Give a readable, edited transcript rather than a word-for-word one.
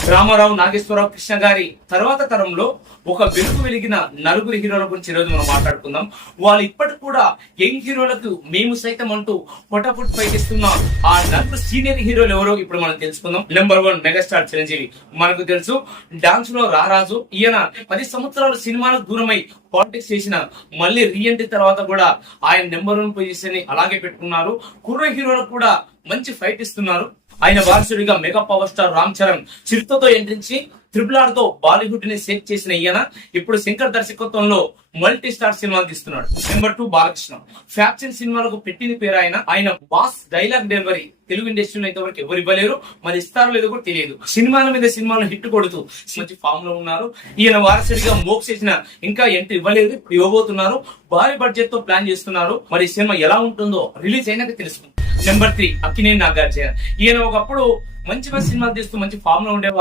రామారావు, నాగేశ్వరరావు, కృష్ణ గారి తర్వాత తరంలో ఒక వెలుగు వెలిగిన నలుగురు హీరోల గురించి ఈరోజు మనం మాట్లాడుకుందాం. వాళ్ళు ఇప్పటికి కూడా యంగ్ హీరోలకు మేము సైతం అంటూ పొటాపుట్ ఫైట్ ఇస్తున్న ఆ నలుగురు సీనియర్ హీరోలు ఎవరో ఇప్పుడు మనం తెలుసుకుందాం. Number 1 megastar Chiranjeevi. మనకు తెలుసు డాన్స్ లో రారాజు. ఈయన 10 సంవత్సరాలు సినిమాలకు దూరమై పాలిటిక్స్ చేసిన మళ్ళీ రీఎంట్రీ తర్వాత కూడా ఆయన నెంబర్ 1 పొజిషన్ ని అలాగే పెట్టుకున్నారు. కుర్ర హీరోలకు కూడా మంచి ఫైట్ ఇస్తున్నారు. ఆయన వారసుడిగా mega power star Ram Charan చిరుతతో ఎంట్రించి RRR తో బాలీవుడ్ ని సెట్ చేసిన ఈయన ఇప్పుడు శంకర్ దర్శకత్వంలో మల్టీ స్టార్ సినిమాలు తీస్తున్నాడు. నెంబర్ 2 బాలకృష్ణ. ఫ్యాక్షన్ సినిమాలకు పెట్టిన పేరు ఆయన బాస్ డైలాగ్ డెలివరీ తెలుగు ఇండస్ట్రీలో ఇంతవరకు ఎవరు ఇవ్వలేరు. మరి ఇస్తారో లేదో కూడా తెలియదు. సినిమాల మీద సినిమాలు హిట్ కొడుతూ మంచి ఫామ్ లో ఉన్నారు. ఈయన వారసుడిగా మోక్ చేసిన ఇంకా ఎంట్రీ ఇవ్వలేదు, ఇవ్వబోతున్నారు. భారీ బడ్జెట్ తో ప్లాన్ చేస్తున్నారు. మరి ఈ సినిమా ఎలా ఉంటుందో రిలీజ్ అయినాక తెలుసుకుందాం. నెంబర్ 3 అక్కినేని నాగార్జున. ఈయన ఒకప్పుడు మంచి సినిమాలు తీస్తూ మంచి ఫామ్ లో ఉండే